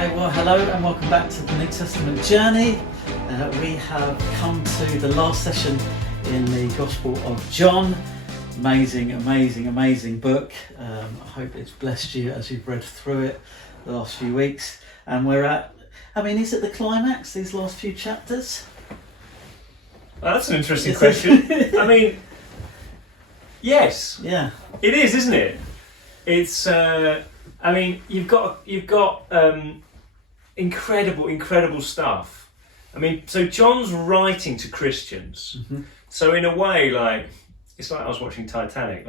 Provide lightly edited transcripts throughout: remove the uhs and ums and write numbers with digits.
Okay, well, hello and welcome back to the New Testament journey. We have come to the last session in the Gospel of John. Amazing book. I hope it's blessed you as you've read through it the last few weeks. And we're at, is it the climax, these last few chapters? Well, that's an interesting question. Yes. Yeah. It is, isn't it? It's, you've got incredible stuff. So John's writing to Christians. Mm-hmm. So in a way, it's like I was watching Titanic.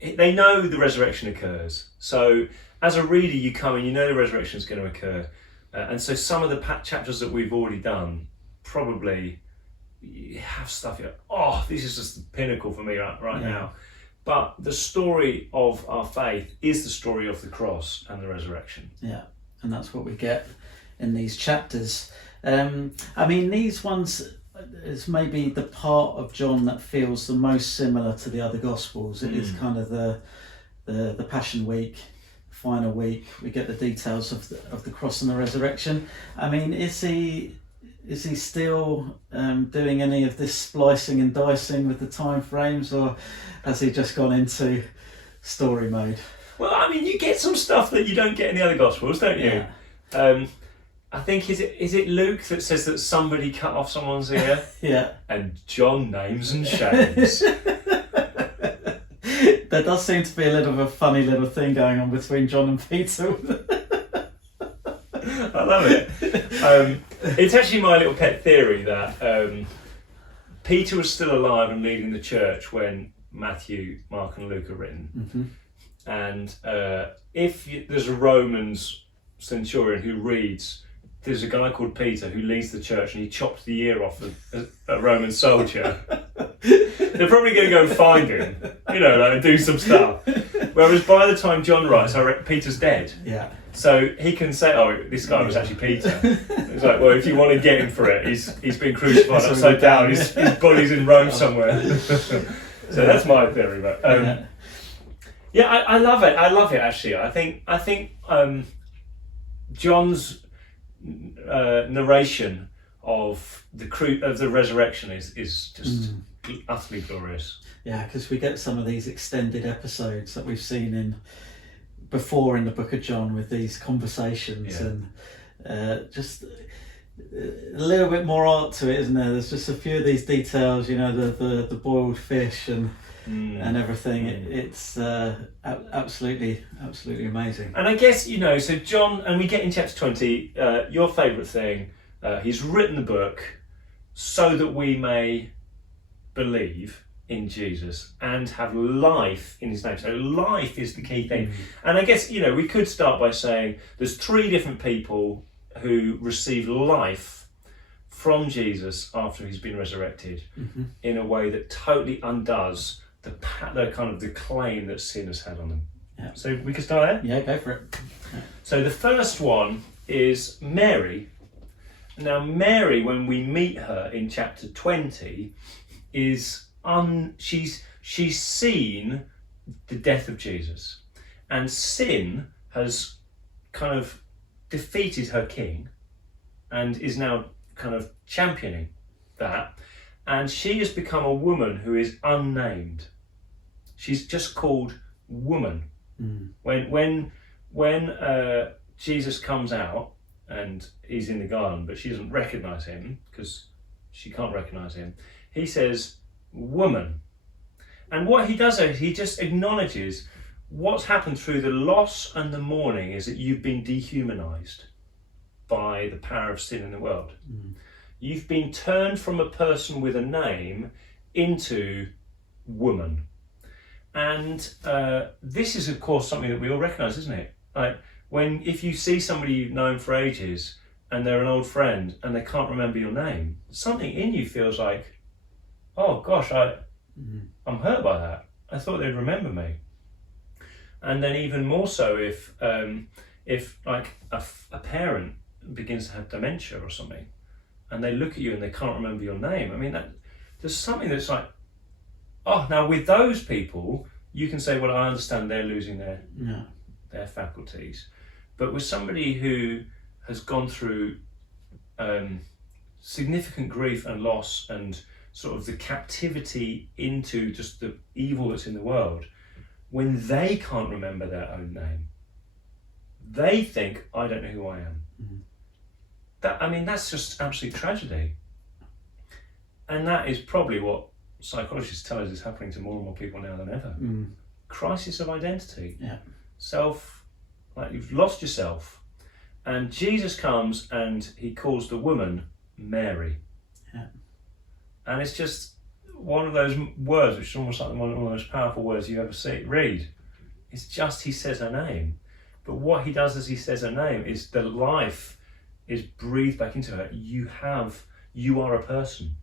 They know the resurrection occurs. So as a reader, you come and you know the resurrection is going to occur. And so some of the chapters that we've already done probably have stuff here. Oh, this is just the pinnacle for me right now. But the story of our faith is the story of the cross and the resurrection. Yeah, and that's what we get in these chapters. These ones is maybe the part of John that feels the most similar to the other Gospels. It is kind of the Passion Week, final week. We get the details of the cross and the resurrection. Is he still doing any of this splicing and dicing with the time frames, or has he just gone into story mode? Well, you get some stuff that you don't get in the other Gospels, don't you? Yeah. I think, is it Luke that says that somebody cut off someone's ear? Yeah. And John names and shames. There does seem to be a little of a funny little thing going on between John and Peter. I love it. It's actually my little pet theory that Peter was still alive and leading the church when Matthew, Mark and Luke are written. Mm-hmm. And if there's a Romans centurion who reads, there's a guy called Peter who leads the church and he chopped the ear off a Roman soldier, they're probably going to go and find him, and do some stuff. Whereas by the time John writes, I reckon Peter's dead. Yeah. So he can say, oh, this guy was actually Peter. It's like, well, if you want to get him for it, he's been crucified upside down. His body's in Rome somewhere. So that's my theory. But I love it. I love it, actually. I think John's narration of the resurrection is just utterly glorious. Yeah, because we get some of these extended episodes that we've seen before in the book of John with these conversations, and just a little bit more art to it, isn't there? There's just a few of these details, the boiled fish and everything. It's absolutely amazing. And I guess, so John, and we get in chapter 20, your favourite thing, he's written the book so that we may believe in Jesus and have life in his name. So life is the key thing. And I guess, we could start by saying there's three different people who receive life from Jesus after he's been resurrected in a way that totally undoes the kind of the claim that sin has had on them. Yeah. So we could start there? Yeah, go for it. Yeah. So the first one is Mary. Now Mary, when we meet her in chapter 20, is she's seen the death of Jesus, and sin has kind of defeated her king and is now kind of championing that, and she has become a woman who is unnamed. She's just called woman. When Jesus comes out and he's in the garden, but she doesn't recognize him because she can't recognize him, he says woman. And what he does is he just acknowledges what's happened through the loss and the mourning is that you've been dehumanized by the power of sin in the world. You've been turned from a person with a name into woman. And this is of course something that we all recognize, isn't it? If you see somebody you've known for ages and they're an old friend and they can't remember your name, something in you feels like, oh gosh, I'm hurt by that. I thought they'd remember me. And then even more so if a parent begins to have dementia or something, and they look at you and they can't remember your name. There's something that's like, oh, now with those people, you can say, well, I understand they're losing their faculties. But with somebody who has gone through significant grief and loss and sort of the captivity into just the evil that's in the world, when they can't remember their own name, they think, I don't know who I am. That's just absolute tragedy. And that is probably what psychologists tell us is happening to more and more people now than ever. Crisis of identity. Yeah. Like you've lost yourself. And Jesus comes and he calls the woman Mary. Yeah. And it's just one of those words which is almost like one of the most powerful words you ever read. It's just he says her name. But what he does as he says her name is the life is breathed back into her. You are a person.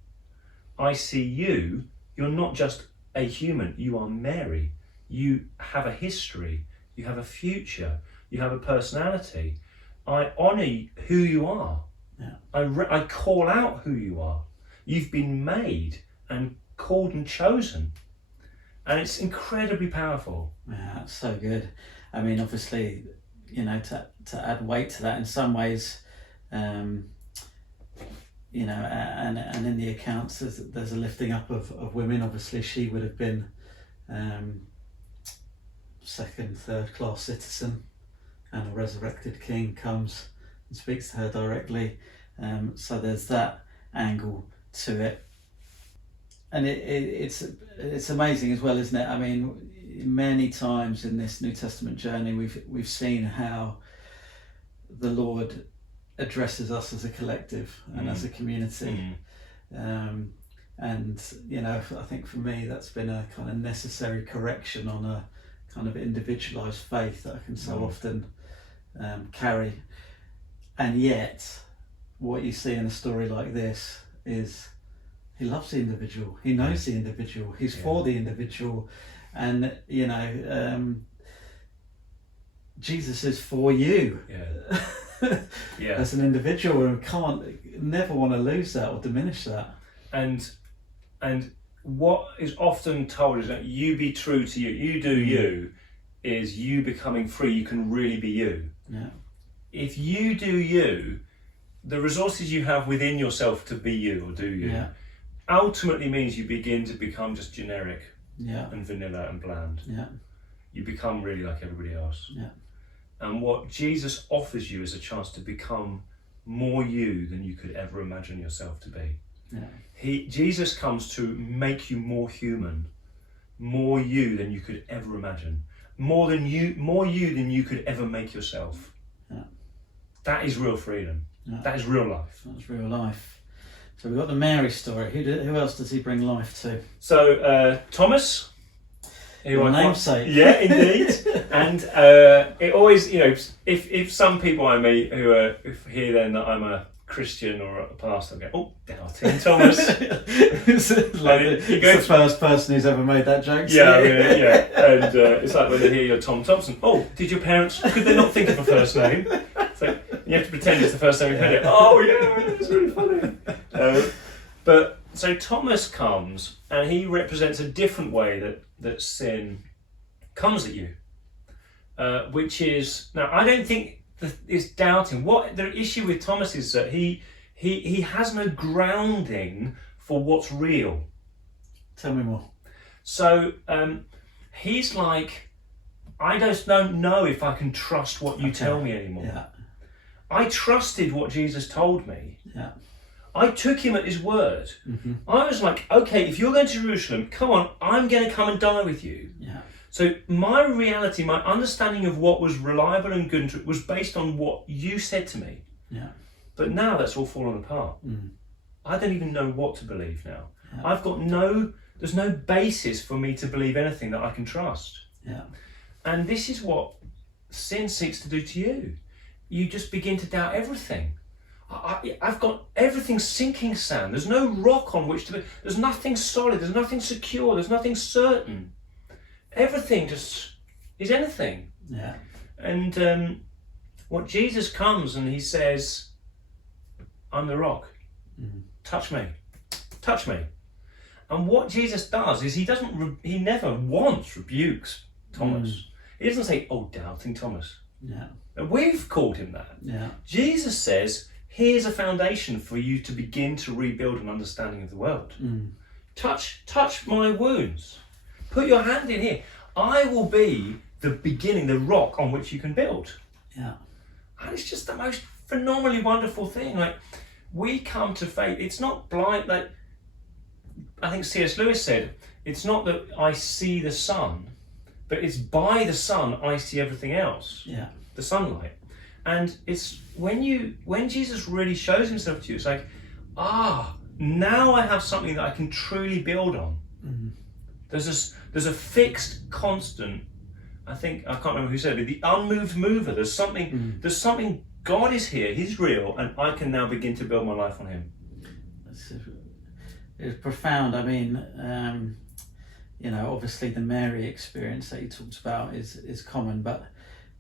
I see you. You're not just a human. You are Mary. You have a history. You have a future. You have a personality. I honour who you are. Yeah. I call out who you are. You've been made and called and chosen. And it's incredibly powerful. Yeah, that's so good. I mean, obviously, to add weight to that in some ways, and in the accounts there's a lifting up of women. Obviously she would have been second, third class citizen, and a resurrected king comes and speaks to her directly. So there's that angle to it. And it's amazing as well, isn't it? I mean, many times in this New Testament journey we've seen how the Lord addresses us as a collective and as a community. And I think for me that's been a kind of necessary correction on a kind of individualized faith that I can so often carry. And yet what you see in a story like this is he loves the individual, he knows the individual, he's for the individual, and Jesus is for you. As an individual, and never want to lose that or diminish that. And what is often told is that you be true to you. You do you is you becoming free. You can really be you. Yeah. If you do you, the resources you have within yourself to be you or do you ultimately means you begin to become just generic and vanilla and bland. Yeah. You become really like everybody else. Yeah. And what Jesus offers you is a chance to become more you than you could ever imagine yourself to be. Yeah. Jesus comes to make you more human, more you than you could ever imagine, more you than you could ever make yourself. Yeah. That is real freedom. Yeah. That is real life. That's real life. So we've got the Mary story. Who else does he bring life to? So Thomas. Your namesake. Yeah, indeed. And it always, if some people I meet who hear then that I'm a Christian or a pastor, I go, oh, doubting Thomas. It's the first person who's ever made that joke. Yeah. And it's like when they hear you're Tom Thompson. Oh, could they not think of a first name? It's like, you have to pretend it's the first time you've heard it. Oh, yeah, it's really funny. But so Thomas comes and he represents a different way that sin comes at you, which is, now I don't think it's doubting. What the issue with Thomas is that he has no grounding for what's real. Tell me more. So he's like, I just don't know if I can trust what you tell me anymore. Yeah. I trusted what Jesus told me. Yeah. I took him at his word. Mm-hmm. I was like, okay, if you're going to Jerusalem, come on, I'm going to come and die with you. Yeah. So my reality, my understanding of what was reliable and good was based on what you said to me. Yeah. But now that's all fallen apart. Mm. I don't even know what to believe now. Yeah. There's no basis for me to believe anything that I can trust. Yeah. And this is what sin seeks to do to you. You just begin to doubt everything. I've got everything sinking sand. There's no rock on which to be. There's nothing solid. There's nothing secure. There's nothing certain. Everything just is anything. Yeah. And what Jesus comes and he says, I'm the rock. Mm. Touch me. Touch me. And what Jesus does is he never once rebukes Thomas. He doesn't say, oh, doubting Thomas, Yeah. And we've called him that. Yeah. Jesus says, here's a foundation for you to begin to rebuild an understanding of the world. Touch my wounds. Put your hand in here. I will be the beginning, the rock on which you can build. Yeah. And it's just the most phenomenally wonderful thing. Like, we come to faith. It's not blind. Like, I think C.S. Lewis said, it's not that I see the sun, but it's by the sun I see everything else. Yeah. The sunlight. And it's when Jesus really shows himself to you, it's like, now I have something that I can truly build on. There's a fixed constant. I can't remember who said it, the unmoved mover. There's something. God is here, he's real, and I can now begin to build my life on him. It's profound. I mean, obviously the Mary experience that he talks about is common, but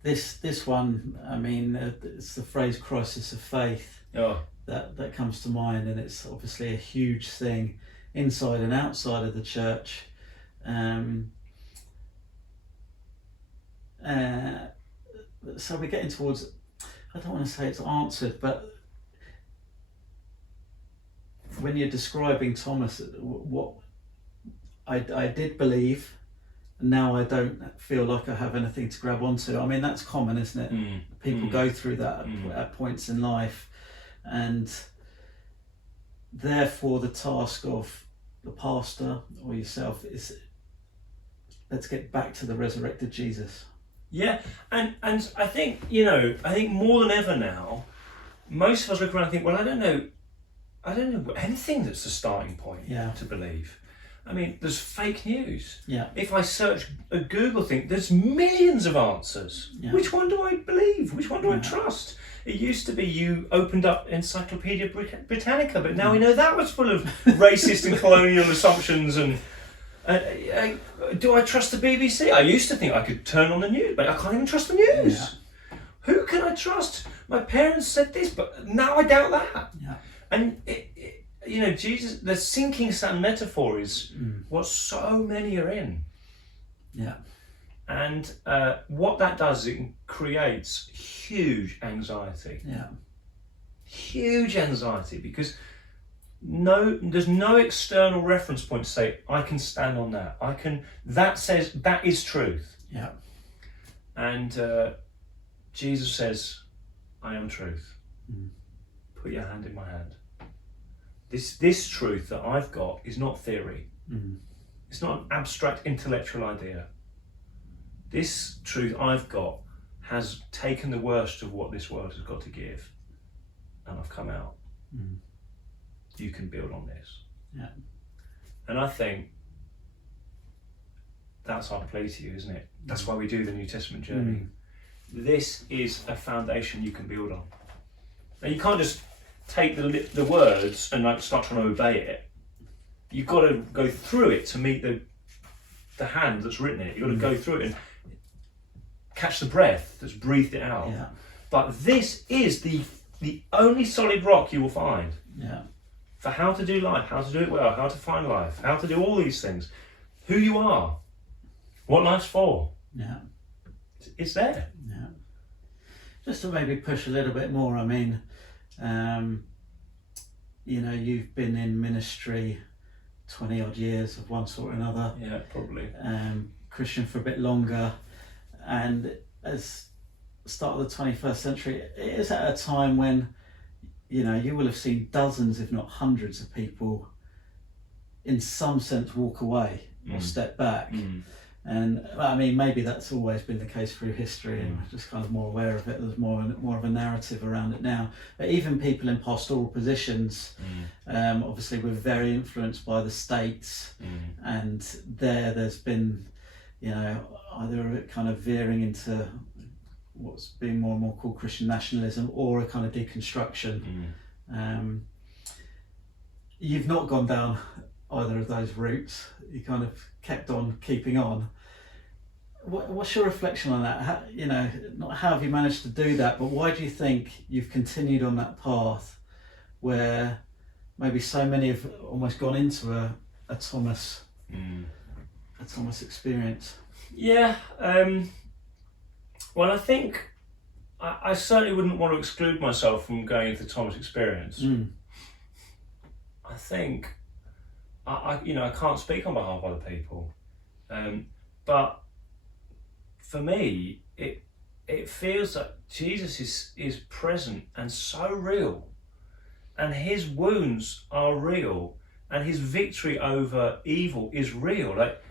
this one, I mean, it's the phrase crisis of faith that comes to mind, and it's obviously a huge thing inside and outside of the church. So we're getting towards, I don't want to say it's answered, but when you're describing Thomas, what I did believe, and now I don't feel like I have anything to grab onto. I mean, that's common, isn't it? People go through that at points in life, and therefore the task of the pastor or yourself is, let's get back to the resurrected Jesus. Yeah, and I think, I think more than ever now, most of us look around and think, well, I don't know anything that's the starting point to believe. I mean, there's fake news. Yeah. If I search a Google thing, there's millions of answers. Yeah. Which one do I believe? Which one do I trust? It used to be you opened up Encyclopedia Britannica, but now we know that was full of racist and colonial assumptions. And do I trust the BBC? I used to think I could turn on the news, but I can't even trust the news. Yeah. Who can I trust? My parents said this, but now I doubt that. Yeah. And Jesus, the sinking sand metaphor is what so many are in. Yeah. And what that does, it creates huge anxiety. Yeah. Huge anxiety, because there's no external reference point to say, I can stand on that. That says that is truth. Yeah. And Jesus says, I am truth. Put your hand in my hand. This truth that I've got is not theory. It's not an abstract intellectual idea. This truth I've got has taken the worst of what this world has got to give, and I've come out. You can build on this. Yeah. And I think that's our plea to you, isn't it? That's why we do the New Testament journey. This is a foundation you can build on. Now, you can't just take the words and start trying to obey it. You've got to go through it to meet the hand that's written it. You've got to go through it and catch the breath that's breathed it out. Yeah. But this is the only solid rock you will find. Yeah. For how to do life, how to do it well, how to find life, how to do all these things, who you are, what life's for. Yeah. It's there. Yeah. Just to maybe push a little bit more, I mean, you've been in ministry 20 odd years of one sort or another. Yeah, probably. Christian for a bit longer, and as start of the 21st century, it is at a time when you will have seen dozens, if not hundreds, of people in some sense walk away or step back. And I mean, maybe that's always been the case through history, and we're just kind of more aware of it. There's more of a narrative around it now. But even people in pastoral positions, obviously we're very influenced by the States, and there's been, either a kind of veering into what's being more and more called Christian nationalism, or a kind of deconstruction. You've not gone down either of those routes. You kind of kept on keeping on. What's your reflection on that? How, not how have you managed to do that, but why do you think you've continued on that path where maybe so many have almost gone into a Thomas experience? Yeah. Well, I think I certainly wouldn't want to exclude myself from going into the Thomas experience. I think I can't speak on behalf of other people, but for me, it feels like Jesus is present and so real, and his wounds are real, and his victory over evil is real. Like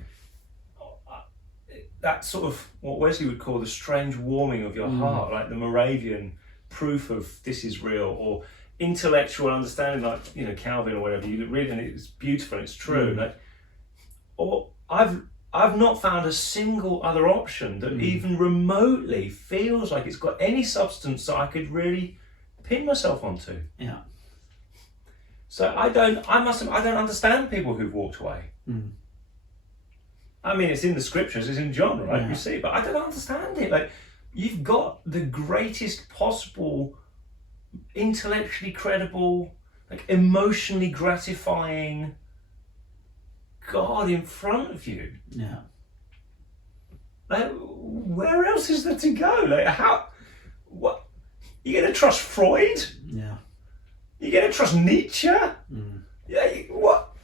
that sort of what Wesley would call the strange warming of your heart, like the Moravian proof of this is real, or intellectual understanding, like Calvin or whatever. You read and it's beautiful, and it's true. Like, or I've not found a single other option that even remotely feels like it's got any substance that I could really pin myself onto. Yeah. So I don't understand people who've walked away. I mean, it's in the scriptures, it's in John, right? Yeah. You see, but I don't understand it. Like, you've got the greatest possible, intellectually credible, like emotionally gratifying God in front of you. Yeah. Like, where else is there to go? Like, what? You're going to trust Freud? Yeah. You're going to trust Nietzsche? Yeah. What?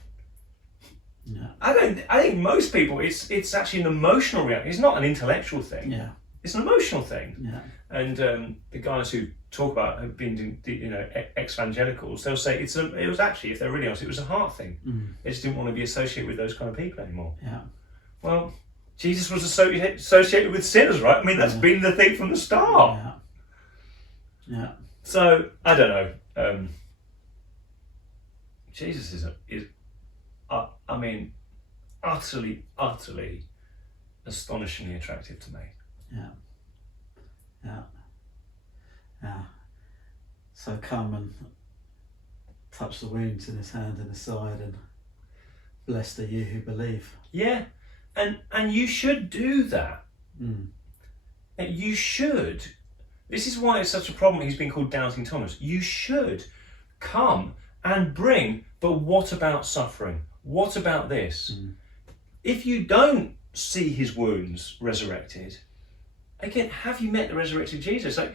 Yeah. I think most people, it's actually an emotional reaction. It's not an intellectual thing. Yeah. It's an emotional thing. Yeah. And the guys who talk about have been, ex-evangelicals, they'll say it was actually, if they're really honest, it was a heart thing. They just didn't want to be associated with those kind of people anymore. Yeah. Well, Jesus was associated with sinners, right? I mean, that's been the thing from the start. Yeah. Yeah. So I don't know. Jesus is utterly, astonishingly attractive to me. Yeah. Yeah. Yeah. So come and touch the wounds in his hand and his side, and blessed are you who believe. Yeah, and you should do that. You should. This is why it's such a problem. He's been called Doubting Thomas. You should come and bring. But what about suffering? What about this? If you don't see his wounds resurrected, again, have you met the resurrected Jesus? Like,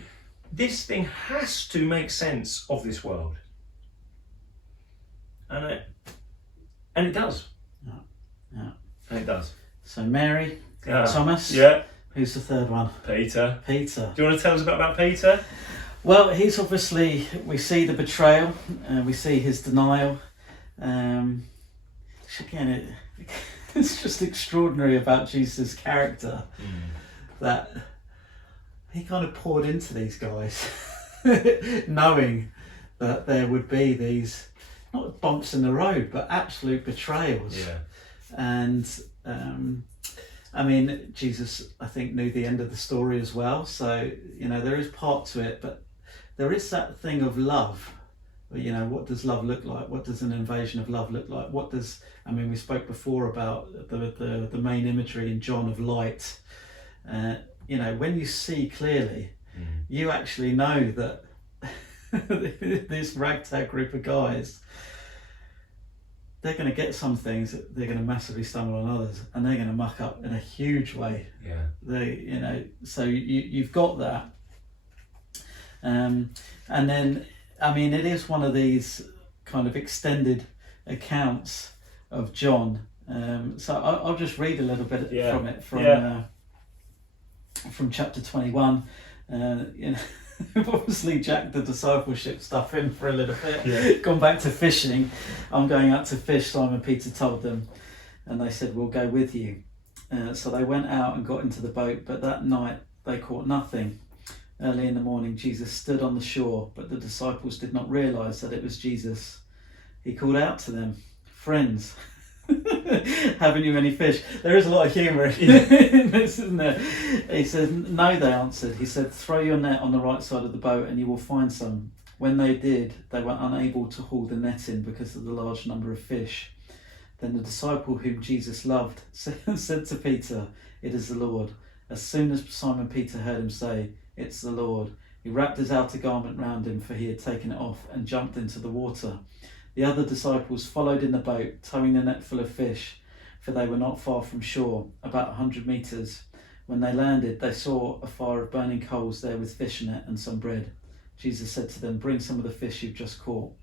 this thing has to make sense of this world, and it does. Yeah. And it does. So Mary, Thomas. Yeah. Who's the third one? Peter. Peter. Do you want to tell us about Peter? Well, he's obviously, we see the betrayal, we see his denial. Again, it's just extraordinary about Jesus' character that he kind of poured into these guys, knowing that there would be these, not bumps in the road, but absolute betrayals. Yeah. And I mean, Jesus, I think, knew the end of the story as well. So, there is part to it, but there is that thing of love. What does love look like? What does an invasion of love look like? We spoke before about the main imagery in John of light. When you see clearly, you actually know that this ragtag group of guys, they're going to get some things, they're going to massively stumble on others, and they're going to muck up in a huge way. Yeah. So you've got that. And then, it is one of these kind of extended accounts of John. So I'll just read a little bit from it, from chapter 21. Obviously jacked the discipleship stuff in for a little bit, gone back to fishing. I'm going out to fish, Simon Peter told them, and they said, we'll go with you. So they went out and got into the boat, but that night they caught nothing. Early in the morning, Jesus stood on the shore, but the disciples did not realise that it was Jesus. He called out to them, friends, haven't you any fish? There is a lot of humour in this, isn't there? He said, no, they answered. He said, throw your net on the right side of the boat and you will find some. When they did, they were unable to haul the net in because of the large number of fish. Then the disciple whom Jesus loved said to Peter, it is the Lord. As soon as Simon Peter heard him say, it's the Lord, he wrapped his outer garment round him, for he had taken it off, and jumped into the water. The other disciples followed in the boat, towing the net full of fish, for they were not far from shore, about 100 metres. When they landed, they saw a fire of burning coals there with fish in it and some bread. Jesus said to them, "Bring some of the fish you've just caught."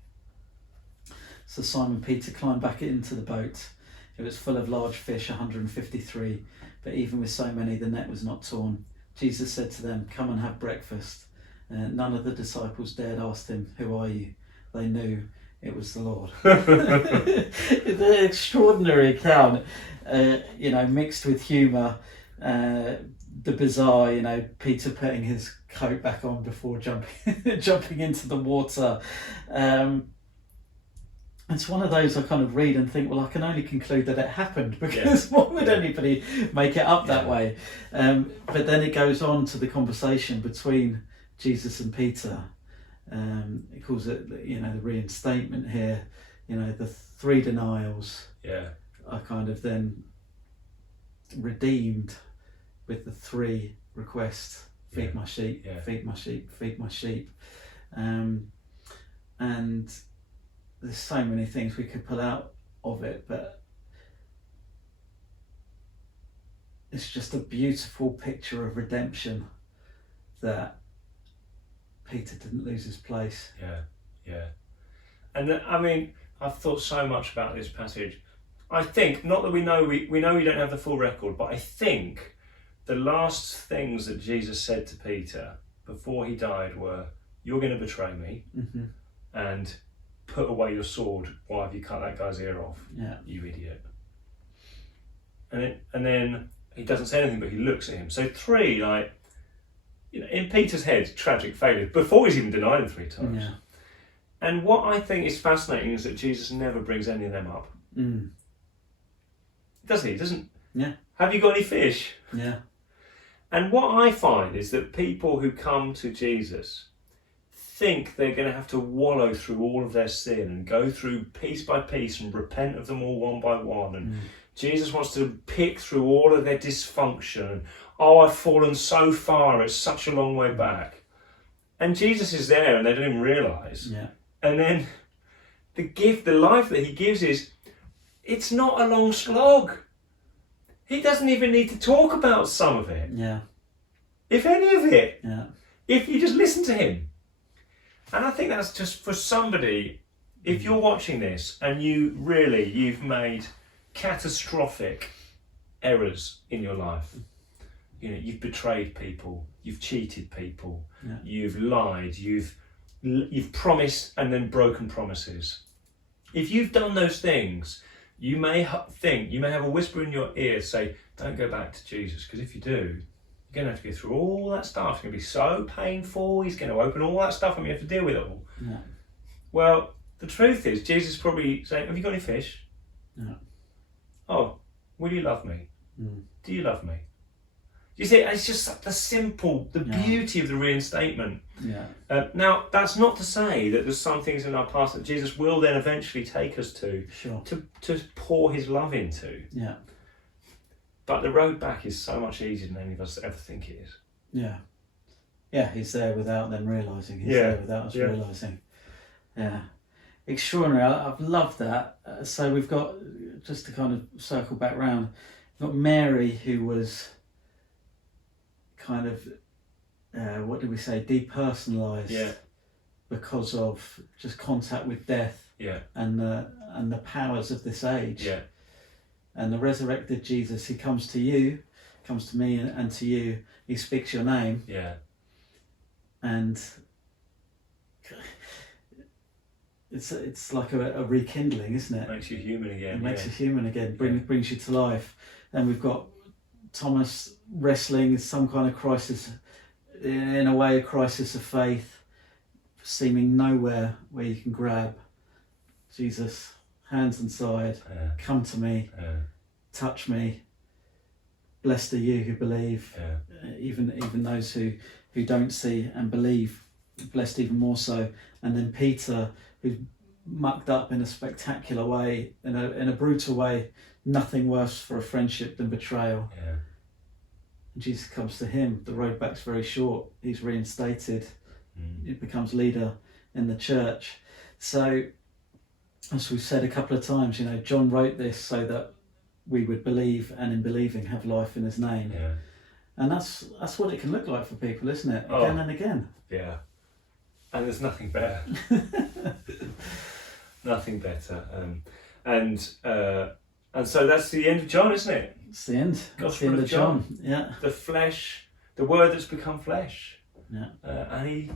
So Simon Peter climbed back into the boat. It was full of large fish, 153, but even with so many, the net was not torn. Jesus said to them, "Come and have breakfast." None of the disciples dared ask him, "Who are you?" They knew it was the Lord. It's an extraordinary account, mixed with humour. The bizarre, Peter putting his coat back on before jumping into the water. It's one of those I kind of read and think, well, I can only conclude that it happened, because why would anybody make it up that way? But then it goes on to the conversation between Jesus and Peter. It calls it, the reinstatement here. The 3 denials are kind of then redeemed with the 3 requests: feed my sheep, feed my sheep, feed my sheep. And there's so many things we could pull out of it, but it's just a beautiful picture of redemption, that Peter didn't lose his place. And I've thought so much about this passage. I think, not that we know we don't have the full record, but I think the last things that Jesus said to Peter before he died were, "You're going to betray me, and put away your sword. Why have you cut that guy's ear off? You idiot." And then he doesn't say anything, but he looks at him. So 3, in Peter's head, tragic failure, before he's even denied him 3 times. And what I think is fascinating is that Jesus never brings any of them up. Does he? He doesn't. Have you got any fish? And what I find is that people who come to Jesus think they're going to have to wallow through all of their sin and go through piece by piece and repent of them all one by one. And Jesus wants to pick through all of their dysfunction. And, I've fallen so far, it's such a long way back. And Jesus is there and they don't even realise. And then the gift, the life that he gives it's not a long slog. He doesn't even need to talk about some of it. If any of it. If you just listen to him. And I think that's just for somebody, if you're watching this and you've made catastrophic errors in your life. You've betrayed people, you've cheated people, you've lied, you've promised and then broken promises. If you've done those things, you may have a whisper in your ear say, "Don't go back to Jesus," because if you do, you're going to have to go through all that stuff. It's going to be so painful. He's going to open all that stuff and you have to deal with it all. Well, the truth is, Jesus is probably saying, "Have you got any fish? Oh, will you love me? Do you love me?" You see, it's just the beauty of the reinstatement. Now, that's not to say that there's some things in our past that Jesus will then eventually take us to pour his love into. But the road back is so much easier than any of us ever think it is. He's there without them realising. He's there without us realising. Extraordinary. I've loved that. So we've got, just to kind of circle back round, we've got Mary, who was kind of, what did we say, depersonalised because of just contact with death and the powers of this age. And the resurrected Jesus, he comes to you, comes to me and to you, he speaks your name. And it's like a rekindling, isn't it? Makes you human again. It makes you human again, brings you to life. And we've got Thomas wrestling some kind of crisis, in a way a crisis of faith, seeming nowhere where you can grab. Jesus, hands inside, come to me, touch me. Blessed are you who believe, even those who don't see and believe, blessed even more so. And then Peter, who's mucked up in a spectacular way, in a brutal way, nothing worse for a friendship than betrayal. And Jesus comes to him. The road back's very short. He's reinstated. He becomes leader in the church. So, as we've said a couple of times, John wrote this so that we would believe, and in believing have life in his name. And that's what it can look like for people, isn't it? Oh. Again and again. Yeah. And there's nothing better. Nothing better. And so that's the end of John, isn't it? It's the end. It's the Gospel end of of John. Yeah. The flesh, the word that's become flesh. Yeah. And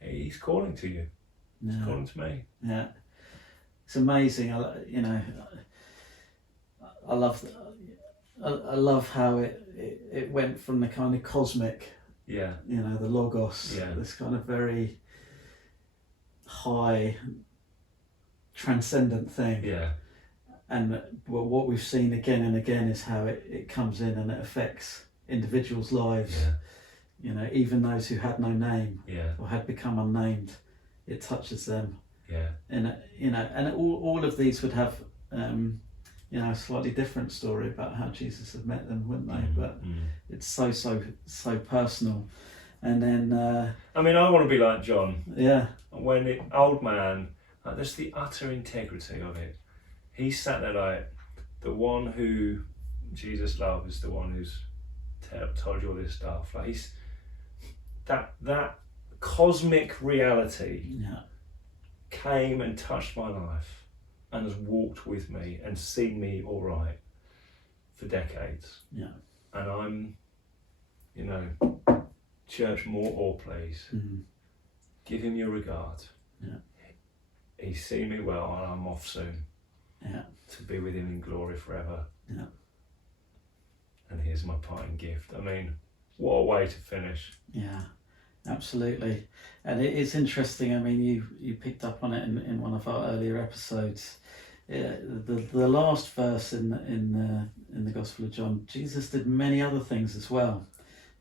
he's calling to you. He's calling to me. Yeah. It's amazing. I love how it went from the kind of cosmic, yeah, the logos, this kind of very high, transcendent thing. Yeah. And what we've seen again and again is how it comes in and it affects individuals' lives. Yeah. Even those who had no name or had become unnamed, it touches them. Yeah. And all of these would have a slightly different story about how Jesus had met them, wouldn't they? But it's so personal. And then I want to be like John. Yeah. When the old man, there's the utter integrity of it. He sat there like the one who Jesus loved is the one who's told you all this stuff. Like he's that cosmic reality came and touched my life and has walked with me and seen me all right for decades. Yeah. And I'm, church, more all please. Mm-hmm. Give him your regard. Yeah. He's seen me well and I'm off soon. Yeah. To be with him in glory forever. Yeah. And here's my parting gift. What a way to finish. Yeah, absolutely. And it is interesting. You picked up on it in one of our earlier episodes. The last verse in the Gospel of John, Jesus did many other things as well.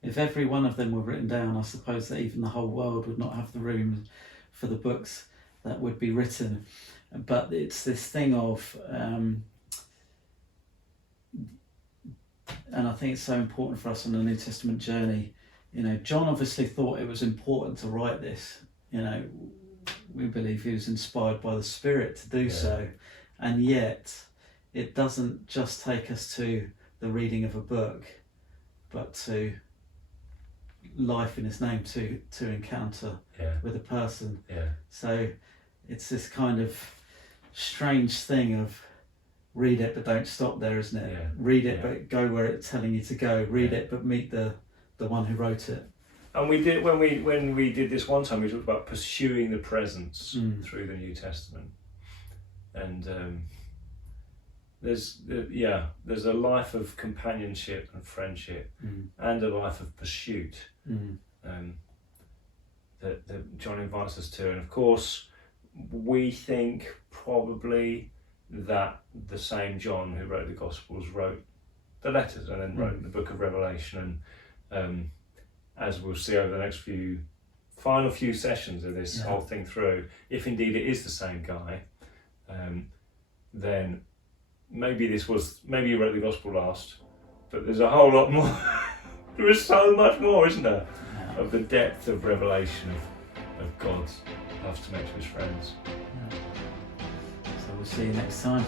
If every one of them were written down, I suppose that even the whole world would not have the room for the books that would be written. But it's this thing of, and I think it's so important for us on the New Testament journey. John obviously thought it was important to write this. We believe he was inspired by the Spirit to do so. And yet, it doesn't just take us to the reading of a book, but to life in his name, to encounter with a person. Yeah. So it's this kind of strange thing of read it but don't stop there, isn't it? Yeah. Read it but go where it's telling you to go. Read it but meet the one who wrote it. And we did when we did this one time, we talked about pursuing the presence through the New Testament. And there's a life of companionship and friendship and a life of pursuit that John invites us to. And of course, we think probably that the same John who wrote the Gospels wrote the letters and then wrote the book of Revelation. And as we'll see over the next final few sessions of this whole thing through, if indeed it is the same guy, then maybe he wrote the Gospel last, but there's a whole lot more. There is so much more, isn't there, of the depth of revelation of God's love to make to his friends. So we'll see you next time.